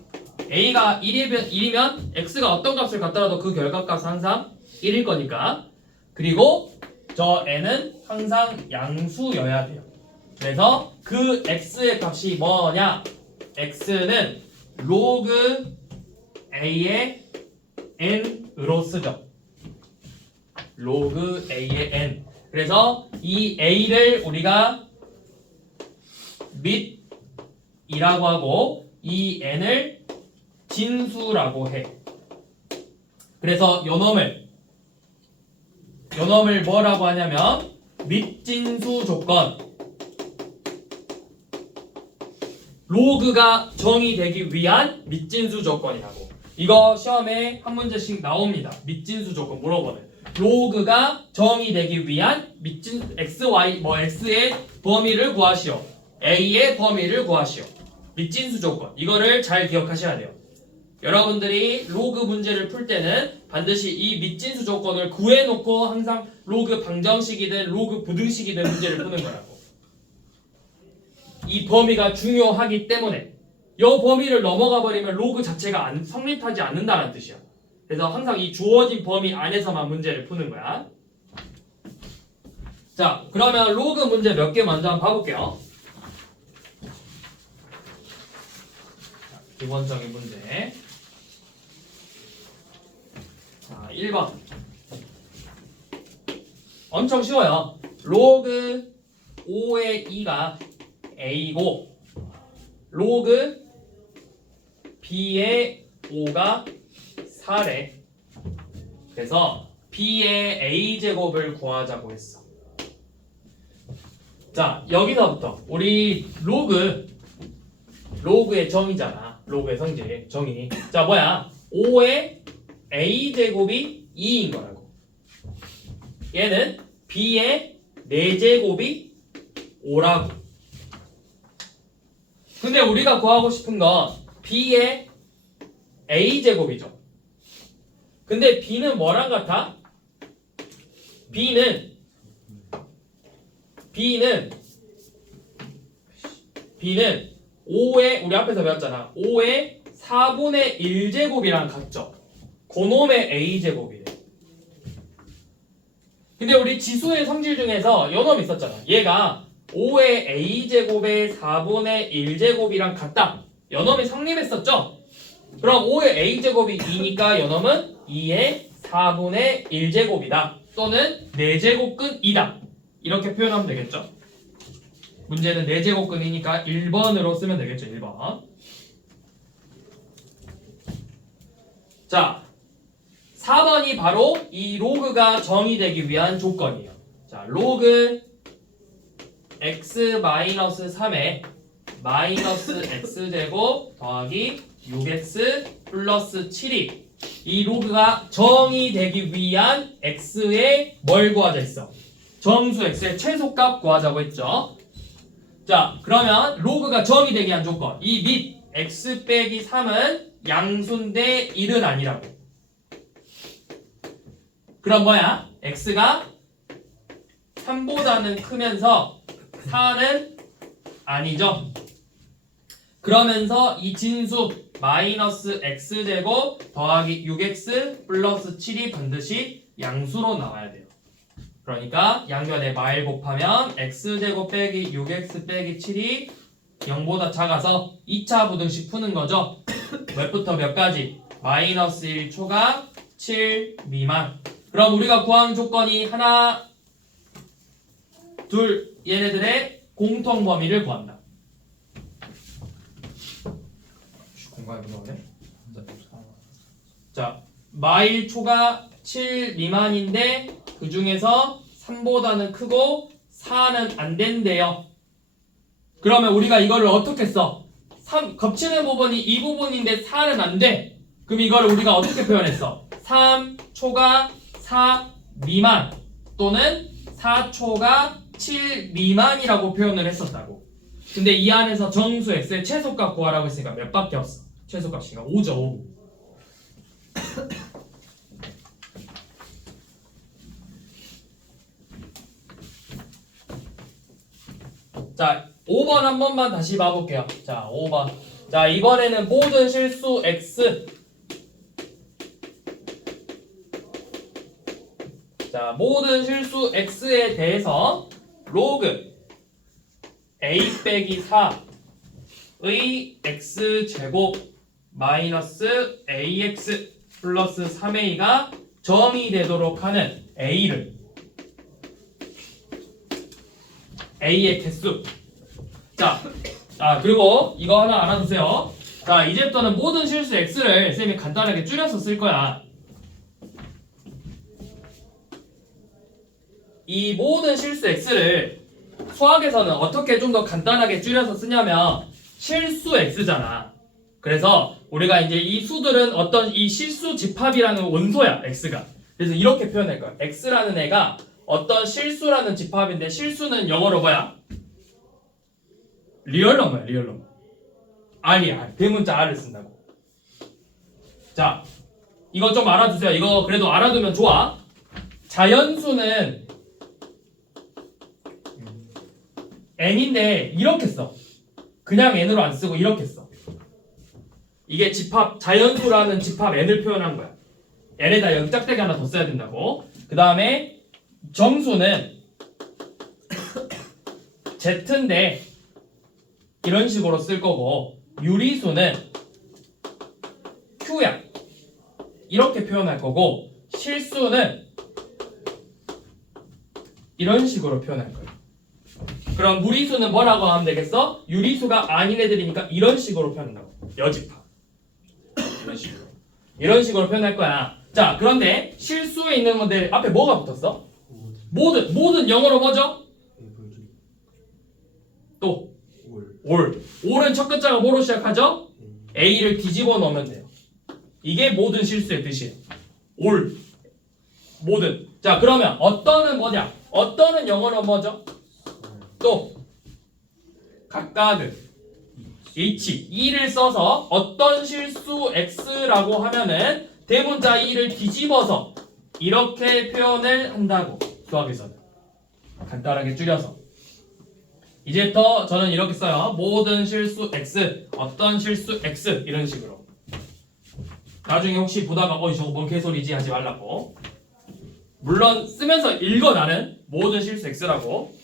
a가 1이면 x가 어떤 값을 갖더라도 그 결과값은 항상 1일 거니까. 그리고 저 n은 항상 양수여야 돼요. 그래서 그 x의 값이 뭐냐? x는 로그 a의 n으로 쓰죠. 로그 a의 n. 그래서 이 a를 우리가 밑이라고 하고 이 n을 진수라고 해. 그래서 요 놈을 뭐라고 하냐면 밑진수 조건. 로그가 정의 되기 위한 밑진수 조건이라고. 이거 시험에 한 문제씩 나옵니다. 밑진수 조건 물어보는. 로그가 정의 되기 위한 밑진 x, y, x의 범위를 구하시오. a의 범위를 구하시오. 밑진수 조건. 이거를 잘 기억하셔야 돼요. 여러분들이 로그 문제를 풀 때는 반드시 이 밑진수 조건을 구해놓고 항상 로그 방정식이든 로그 부등식이든 문제를 푸는 거라고. 이 범위가 중요하기 때문에 이 범위를 넘어가 버리면 로그 자체가 성립하지 않는다는 뜻이야. 그래서 항상 이 주어진 범위 안에서만 문제를 푸는 거야. 자, 그러면 로그 문제 몇 개 먼저 한번 봐볼게요. 기본적인 문제. 자, 1번. 엄청 쉬워요. 로그 5의 2가 a고 로그 b의 5가 4래. 그래서 b의 a제곱을 구하자고 했어. 자, 여기서부터 우리 로그의 정의잖아. 로그의 성질 정의. 자, 뭐야? 5의 a제곱이 2인 거라고. 얘는 b의 4제곱이 5라고. 근데 우리가 구하고 싶은 건 b의 a제곱이죠. 근데 b는 뭐랑 같아? b는 5의 우리 앞에서 배웠잖아. 5의 4분의 1제곱이랑 같죠. 그놈의 a제곱이래. 근데 우리 지수의 성질 중에서 요 놈 있었잖아. 얘가 5의 a제곱의 4분의 1제곱이랑 같다. 요 놈이 성립했었죠? 그럼 5의 a제곱이 2니까 요 놈은 2의 4분의 1제곱이다. 또는 4제곱근 2다. 이렇게 표현하면 되겠죠? 문제는 4제곱근이니까 1번으로 쓰면 되겠죠. 1번. 자, 4번이 바로 이 로그가 정의되기 위한 조건이에요. 자, 로그 x-3에 마이너스 x제곱 더하기 6x 플러스 7이 이 로그가 정의되기 위한 x의 뭘 구하자 했어? 정수 x의 최소값 구하자고 했죠. 자, 그러면 로그가 정의되기 위한 조건. 이 밑 x 빼기 3은 양수인데 1은 아니라고. 그럼 뭐야? x가 3보다는 크면서 4는 아니죠. 그러면서 이 진수 마이너스 x제곱 더하기 6x 플러스 7이 반드시 양수로 나와야 돼요. 그러니까 양변에 말 곱하면 x제곱 빼기 6x 빼기 7이 0보다 작아서 2차 부등식 푸는 거죠. 몇부터 몇까지? 마이너스 1 초과 7 미만. 그럼 우리가 구한 조건이 하나, 둘, 얘네들의 공통 범위를 구한다. 잠깐만 보네. 자, 마일 초가 7 미만인데 그 중에서 3보다는 크고 4는 안 된대요. 그러면 우리가 이거를 어떻게 써? 3 겹치는 부분이 이 부분인데 4는 안 돼. 그럼 이거를 우리가 어떻게 표현했어? 3 초가 4 미만 또는 4 초가 7 미만이라고 표현을 했었다고. 근데 이 안에서 정수 x의 최소값 구하라고 했으니까 몇 밖에 없어? 최소값이니까 5죠. 5. 자, 5번 한 번만 다시 봐볼게요. 자, 5번. 자, 이번에는 모든 실수 x. 자, 모든 실수 x에 대해서 로그 a 빼기 4의 x제곱 마이너스 ax 플러스 3a가 점이 되도록 하는 a를 a의 개수. 자, 그리고 이거 하나 알아두세요. 자, 이제부터는 모든 실수 x를 쌤이 간단하게 줄여서 쓸 거야. 이 모든 실수 x를 수학에서는 어떻게 좀 더 간단하게 줄여서 쓰냐면 실수 x잖아. 그래서 우리가 이제 이 수들은 어떤 이 실수 집합이라는 원소야, x가. 그래서 이렇게 표현할 거야. x라는 애가 어떤 실수라는 집합인데 실수는 영어로 뭐야? 리얼 넘버야, 리얼 넘버. R이야, 대문자 R을 쓴다고. 자, 이거 좀 알아두세요. 이거 그래도 알아두면 좋아. 자연수는 n인데 이렇게 써. 그냥 n으로 안 쓰고 이렇게 써. 이게 집합, 자연수라는 집합 n을 표현한 거야. n에다 여기 짝대기 하나 더 써야 된다고. 그 다음에 정수는 z인데 이런 식으로 쓸 거고, 유리수는 q야. 이렇게 표현할 거고, 실수는 이런 식으로 표현할 거야. 그럼 무리수는 뭐라고 하면 되겠어? 유리수가 아닌 애들이니까 이런 식으로 표현한다고. 여집합. 이런 식으로 표현할 거야. 자, 그런데 실수에 있는 건데 앞에 뭐가 붙었어? 모든 영어로 뭐죠? 또 올은 첫 글자가 뭐로 시작하죠? A를 뒤집어 넣으면 돼요. 이게 모든 실수의 뜻이에요. 올 모든. 자, 그러면 어떤은 뭐냐? 어떤은 영어로 뭐죠? 또 각각은 H, E를 써서 어떤 실수 X라고 하면은 대문자 E를 뒤집어서 이렇게 표현을 한다고. 수학에서는 간단하게 줄여서. 이제부터 저는 이렇게 써요. 모든 실수 X, 어떤 실수 X 이런 식으로. 나중에 혹시 보다가 저거 뭔 개소리지 하지 말라고. 물론 쓰면서 읽어. 나는 모든 실수 X라고.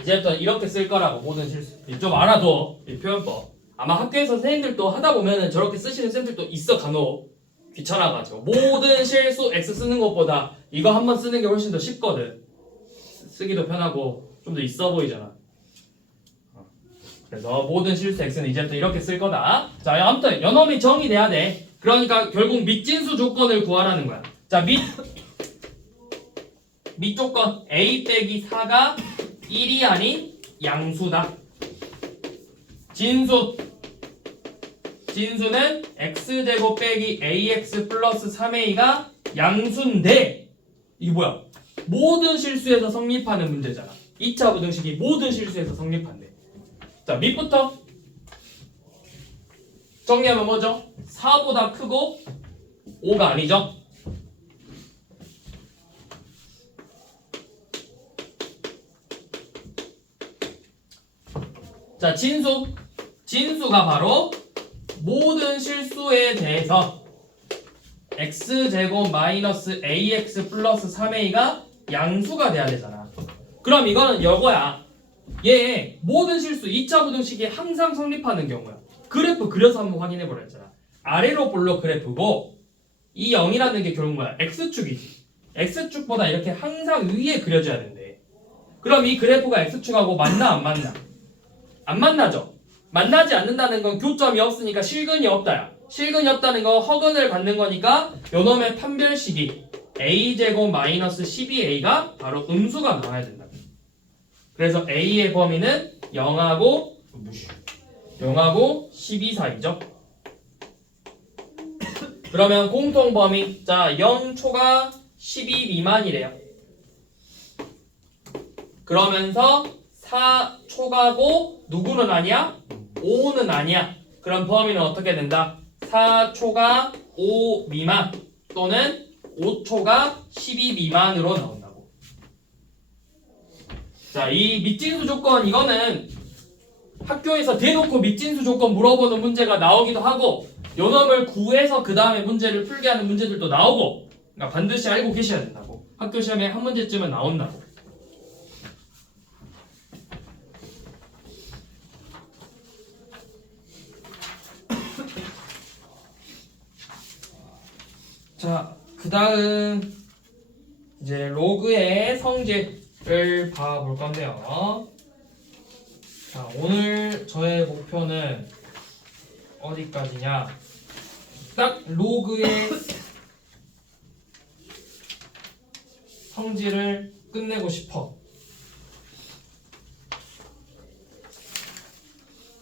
이제부터 이렇게 쓸 거라고. 모든 실수. 좀 알아둬. 이 표현법. 아마 학교에서 선생님들도 하다 보면은 저렇게 쓰시는 쌤들도 있어. 간혹 귀찮아가지고. 모든 실수 X 쓰는 것보다 이거 한번 쓰는 게 훨씬 더 쉽거든. 쓰기도 편하고 좀 더 있어 보이잖아. 그래서 모든 실수 X는 이제부터 이렇게 쓸 거다. 자, 아무튼 연엄이 정의돼야 돼. 그러니까 결국 밑진수 조건을 구하라는 거야. 자, 밑 조건 A 빼기 4가 1이 아닌 양수다. 진수는 x제곱 빼기 ax 플러스 3a가 양수인데 이게 뭐야? 모든 실수에서 성립하는 문제잖아. 2차 부등식이 모든 실수에서 성립한대. 자, 밑부터 정리하면 뭐죠? 4보다 크고 5가 아니죠? 자, 진수가 바로 모든 실수에 대해서 x제곱 마이너스 ax 플러스 3a가 양수가 돼야 되잖아. 그럼 이거는 이거야. 얘 모든 실수 2차 부등식이 항상 성립하는 경우야. 그래프 그려서 한번 확인해 보라 했잖아. 아래로 볼록 그래프고 이 0이라는 게 결국 뭐야? x축이지. x축보다 이렇게 항상 위에 그려져야 된대. 그럼 이 그래프가 x축하고 맞나 안 맞나? 안 만나죠? 만나지 않는다는 건 교점이 없으니까 실근이 없다야. 실근이 없다는 건 허근을 받는 거니까 요놈의 판별식이 a제곱 마이너스 12a가 바로 음수가 나와야 된다. 그래서 a의 범위는 0하고 12 사이죠. 그러면 공통범위 자 0초가 12 미만이래요. 그러면서 4초가고 누구는 아니야? 5는 아니야. 그럼 범위는 어떻게 된다? 4초가 5 미만 또는 5초가 12 미만으로 나온다고. 자, 이 밑진수 조건 이거는 학교에서 대놓고 밑진수 조건 물어보는 문제가 나오기도 하고 요놈을 구해서 그 다음에 문제를 풀게 하는 문제들도 나오고 그러니까 반드시 알고 계셔야 된다고. 학교 시험에 한 문제쯤은 나온다고. 자, 그 다음 이제 로그의 성질을 봐볼 건데요. 자, 오늘 저의 목표는 어디까지냐? 딱 로그의 성질을 끝내고 싶어.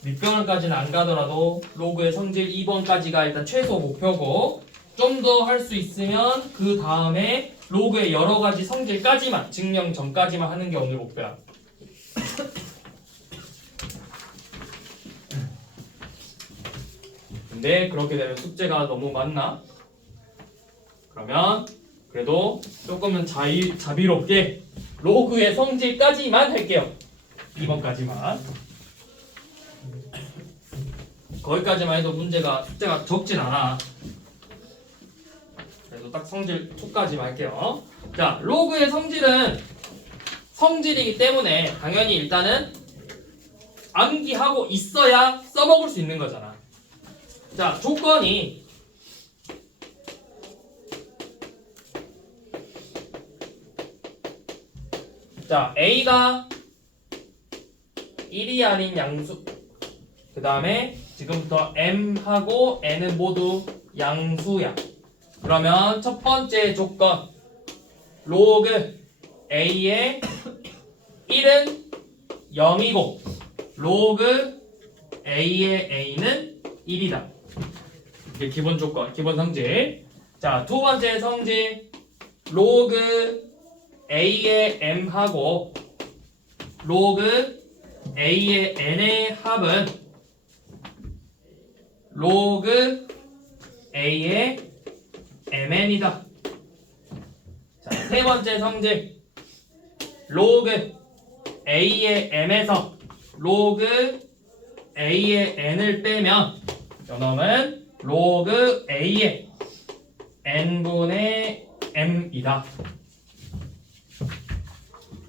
밑변환까지는 안 가더라도 로그의 성질 2번까지가 일단 최소 목표고 좀 더 할 수 있으면 그 다음에 로그의 여러 가지 성질까지만 증명 전까지만 하는 게 오늘 목표야. 근데 그렇게 되면 숙제가 너무 많나? 그러면 그래도 조금은 자비롭게 로그의 성질까지만 할게요. 2번까지만. 거기까지만 해도 숙제가 적진 않아. 그래도 딱 성질 2까지만 할게요. 자, 로그의 성질은 성질이기 때문에 당연히 일단은 암기하고 있어야 써먹을 수 있는 거잖아. 자, 조건이 자, A가 1이 아닌 양수 그 다음에 지금부터 M하고 N은 모두 양수야. 그러면 첫 번째 조건 로그 A의 1은 0이고 로그 A의 A는 1이다. 이게 기본 조건, 기본 성질. 자, 두 번째 성질 로그 A의 M하고 로그 A의 N의 합은 로그 A의 MN이다. 자, 세 번째 성질 로그 A의 M에서 로그 A의 N을 빼면 요놈은 로그 A의 N분의 M이다.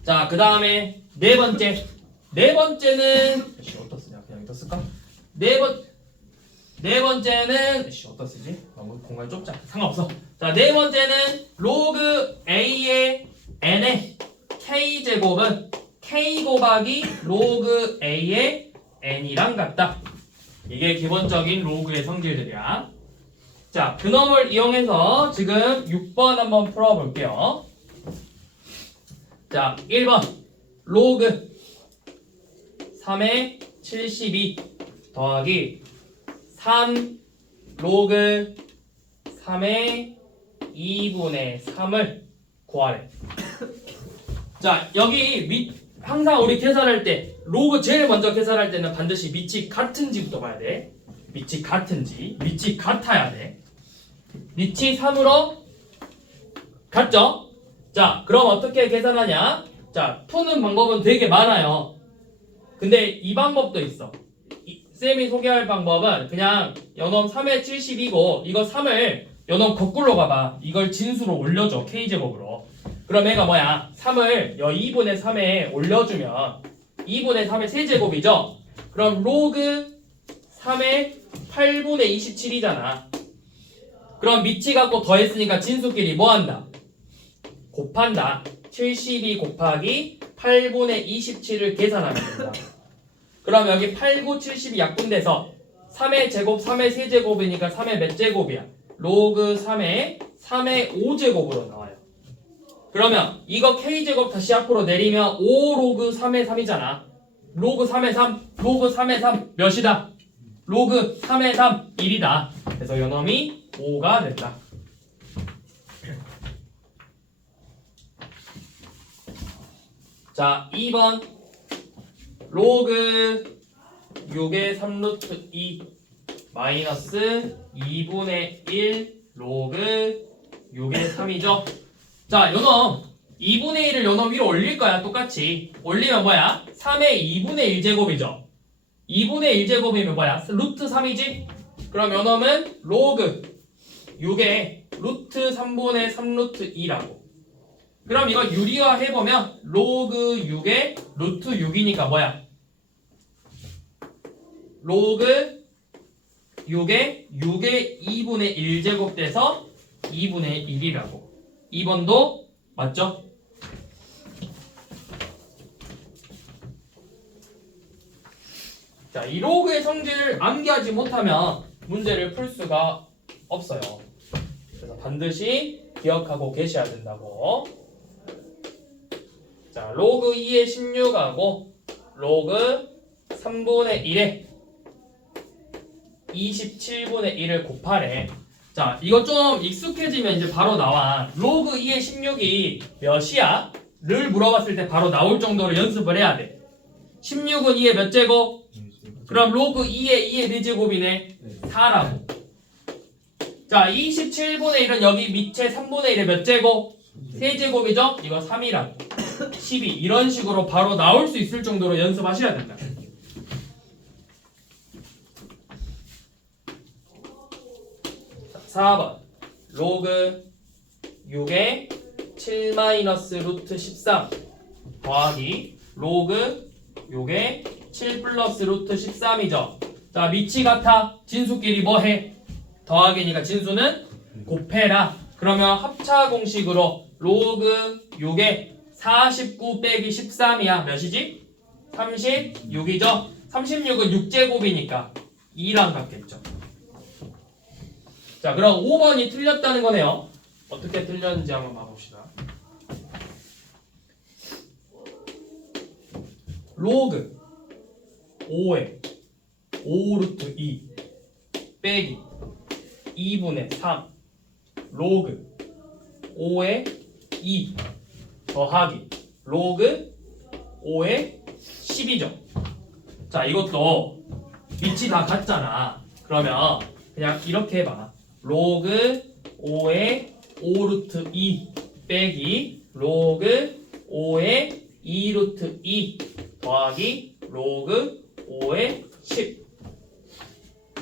자, 그 다음에 네 번째는 어디다 쓰냐? 그냥 여기다 쓸까? 네 번째는 어디다 쓰지? 너무 공간이 좁잖아. 상관없어. 자, 네 번째는 로그 A의 N의 K제곱은 K 곱하기 로그 A의 N이랑 같다. 이게 기본적인 로그의 성질들이야. 자, 그놈을 이용해서 지금 6번 한번 풀어볼게요. 자, 1번 로그 3의 72 더하기 3 로그 3의 2분의 3을 구하래. 자, 여기 항상 우리 계산할 때 로그 제일 먼저 계산할 때는 반드시 밑이 같은지부터 봐야 돼. 밑이 같은지, 밑이 같아야 돼. 밑이 3으로 같죠? 자, 그럼 어떻게 계산하냐? 자, 푸는 방법은 되게 많아요. 근데 이 방법도 있어. 쌤이 소개할 방법은 그냥 요놈 3의 72고 이거 3을 요놈 거꾸로 가봐. 이걸 진수로 올려줘. K제곱으로. 그럼 얘가 뭐야? 3을 2분의 3에 올려주면 2분의 3의 세제곱이죠? 그럼 로그 3의 8분의 27이잖아. 그럼 밑이 갖고 더했으니까 진수끼리 뭐한다? 곱한다. 72 곱하기 8분의 27을 계산하면 된다. 그럼 여기 8, 9, 70이 약분돼서 3의 제곱, 3의 세제곱이니까 3의 몇 제곱이야? 로그 3의 3의 5제곱으로 나와요. 그러면 이거 k제곱 다시 앞으로 내리면 5 로그 3의 3이잖아. 로그 3의 3, 로그 3의 3 몇이다? 로그 3의 3, 1이다. 그래서 요놈이 5가 된다. 자, 2번 로그 6의 3루트 2 마이너스 2분의 1 로그 6의 3이죠. 자, 요놈 2분의 1을 요놈 위로 올릴 거야. 똑같이 올리면 뭐야? 3의 2분의 1제곱이죠. 2분의 1제곱이면 뭐야? 루트 3이지? 그럼 요놈은 로그 6의 루트 3분의 3루트 2라고. 그럼 이거 유리화 해보면 로그 6의 루트 6이니까 뭐야? 로그 6의 2분의 1제곱 돼서 2분의 1이라고. 2번도 맞죠? 자, 이 로그의 성질을 암기하지 못하면 문제를 풀 수가 없어요. 그래서 반드시 기억하고 계셔야 된다고. 자, 로그 2의 16하고 로그 3분의 1에 27분의 1을 곱하래. 자, 이거 좀 익숙해지면 이제 바로 나와. 로그 2의 16이 몇이야? 를 물어봤을 때 바로 나올 정도로 연습을 해야 돼. 16은 2의 몇 제곱? 그럼 로그 2의 4제곱이네. 4라고. 자, 27분의 1은 여기 밑에 3분의 1의 몇 제곱? 3제곱이죠? 이거 3이라고. 12. 이런 식으로 바로 나올 수 있을 정도로 연습하셔야 된다. 자, 4번. 로그 6의 7 마이너스 루트 13 더하기 로그 6의 7 플러스 루트 13이죠. 자, 밑이 같아. 진수끼리 뭐해? 더하기니까 진수는 곱해라. 그러면 합차 공식으로 로그 6의 49 빼기 13이야. 몇이지? 36이죠? 36은 6제곱이니까 2랑 같겠죠. 자, 그럼 5번이 틀렸다는 거네요. 어떻게 틀렸는지 한번 봐봅시다. 로그 5의 5 루트 2 빼기 2분의 3 로그 5의 2 더하기 로그 5의 10이죠. 자, 이것도 밑이 다 같잖아. 그러면 그냥 이렇게 해봐. 로그 5의 5 루트 2 빼기 로그 5의 2 루트 2 더하기 로그 5의 10.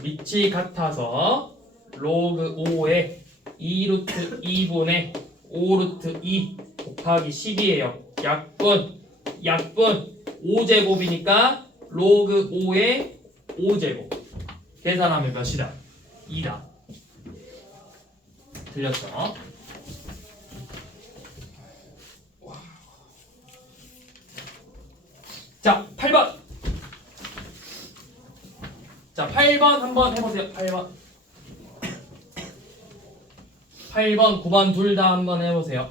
밑이 같아서 로그 5의 2 루트 2분의 5 루트 2 곱하기 10이에요. 약분 5제곱이니까 로그 5의 5제곱. 계산하면 몇이다? 2다. 틀렸죠? 자, 8번. 자, 8번 한번 해보세요. 8번, 9번 둘 다 한번 해보세요.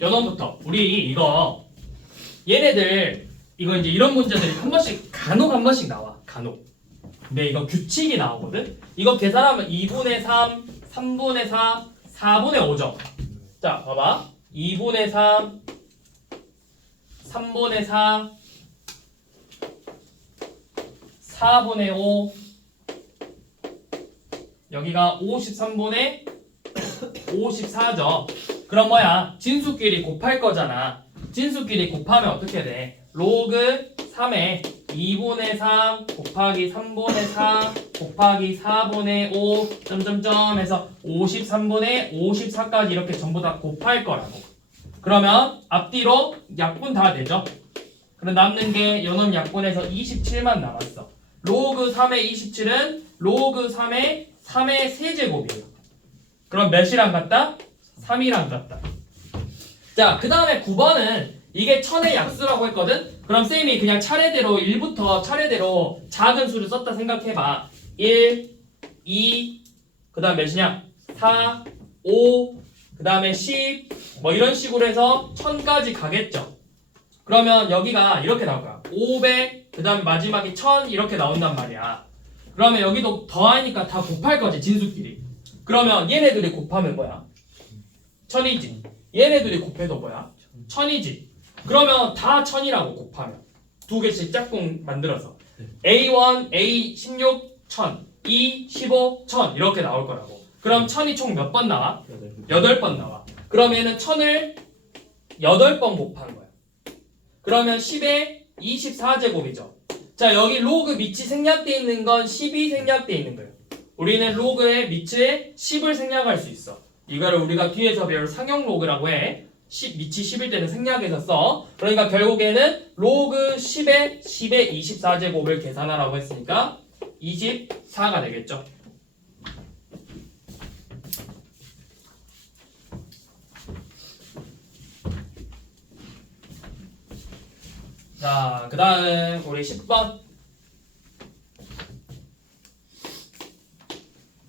연원부터 우리 이거 얘네들 이거 이제 이런 문제들이 한 번씩 간혹 한 번씩 나와. 간혹. 근데 이거 규칙이 나오거든. 이거 계산하면 2분의 3, 3분의 4, 4분의 5죠. 자, 봐봐. 2분의 3, 3분의 4, 4분의 5. 여기가 53분의 54죠. 그럼 뭐야? 진수끼리 곱할 거잖아. 진수끼리 곱하면 어떻게 돼? 로그 3에 2분의 3 곱하기 3분의 4 곱하기 4분의 5 점점점 해서 53분의 54까지 이렇게 전부 다 곱할 거라고. 그러면 앞뒤로 약분 다 되죠? 그럼 남는 게 연원 약분에서 27만 남았어. 로그 3의 27은 로그 3의 3의 세제곱이에요. 그럼 몇이랑 같다? 3이랑 같다. 자, 그 다음에 9번은 이게 천의 약수라고 했거든? 그럼 쌤이 그냥 차례대로 1부터 차례대로 작은 수를 썼다 생각해봐. 1, 2, 그 다음 몇이냐? 4, 5, 그 다음에 10, 뭐 이런 식으로 해서 1000까지 가겠죠. 그러면 여기가 이렇게 나올 거야. 500, 그 다음 마지막에 1000 이렇게 나온단 말이야. 그러면 여기도 더하니까 다 곱할 거지, 진수끼리. 그러면 얘네들이 곱하면 뭐야? 1000이지. 얘네들이 곱해도 뭐야? 1000이지. 그러면 다 1000이라고 곱하면 두 개씩 짝꿍 만들어서 A1, A16, 1000, E, 15, 1000 이렇게 나올 거라고. 그럼 1000이 총 몇 번 나와? 8번 나와. 그러면은 1000을 8번 곱한 거야. 그러면 10에 24제곱이죠. 자, 여기 로그 밑이 생략되어 있는 건 10이 생략되어 있는 거예요. 우리는 로그의 밑에 10을 생략할 수 있어. 이거를 우리가 뒤에서 배울 상형 로그라고 해. 10, 밑이 10일 때는 생략해서 써. 그러니까 결국에는 로그 10에 24제곱을 계산하라고 했으니까 24가 되겠죠. 자, 그 다음 우리 10번.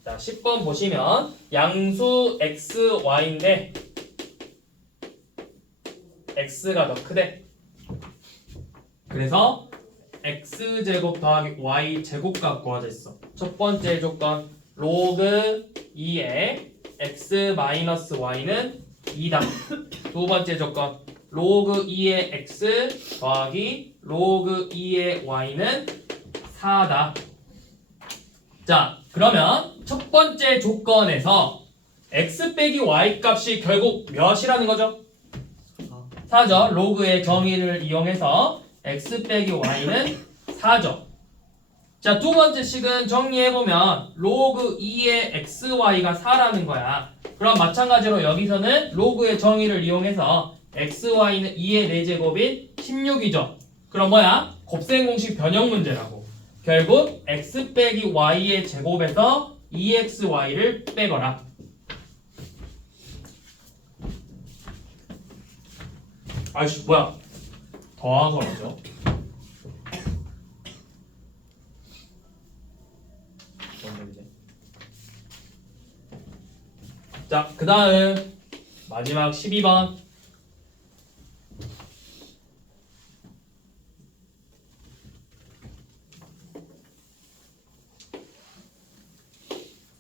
자, 10번 보시면 양수 x, y인데 x가 더 크대. 그래서 x제곱 더하기 y제곱가 구하져 있어. 첫 번째 조건 로그 2의 x 마이너스 y는 2다. 두 번째 조건 로그 2의 x 더하기 로그 2의 y는 4다. 자, 그러면 첫 번째 조건에서 x 빼기 y 값이 결국 몇이라는 거죠? 4죠. 로그의 정의를 이용해서 x 빼기 y는 4죠. 자, 두 번째 식은 정리해보면 로그 2의 xy가 4라는 거야. 그럼 마찬가지로 여기서는 로그의 정의를 이용해서 xy는 2의 4제곱인 16이죠. 그럼 뭐야? 곱셈 공식 변형 문제라고. 결국 x 빼기 y의 제곱에서 2xy를 빼거라. 아이씨, 뭐야? 더하거라죠. 자, 그 다음 마지막 12번.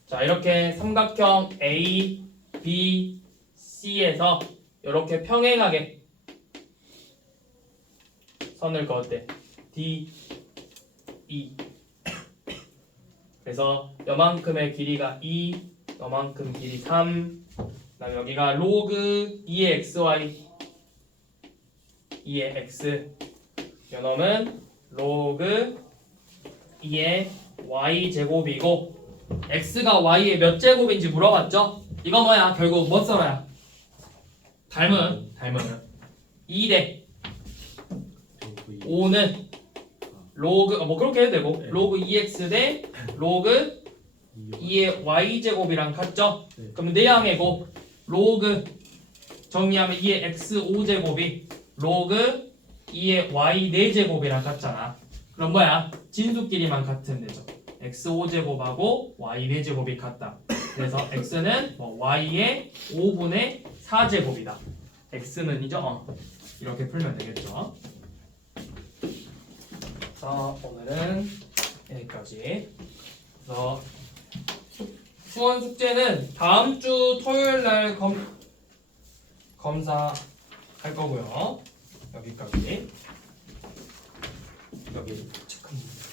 자, 이렇게 삼각형 A, B, C에서 이렇게 평행하게 선을 그었대. D, E. 그래서 요만큼의 길이가 2, 요만큼 길이 3. 그다음에 여기가 로그 2의 xy, 2의 x. 요놈은 로그 2의 y 제곱이고 x가 y의 몇 제곱인지 물어봤죠? 이거 뭐야? 결국 뭐 써놔야? 닮은 2대 5는 로그 뭐 그렇게 해도 되고 로그 2x 대 로그 2의 y제곱이랑 같죠? 그럼 내항의 곱 로그 정리하면 2의 x 5제곱이 로그 2의 y 4제곱이랑 같잖아. 그럼 뭐야? 진수끼리만 같은 데죠. x 5제곱하고 y 4제곱이 같다. 그래서 x는 뭐 y의 5분의 4제곱이다. x는이죠. 이렇게 풀면 되겠죠. 그래서 오늘은 여기까지. 그래서 수원 숙제는 다음 주 토요일 날 검사할 거고요. 여기까지. 여기 체크합니다.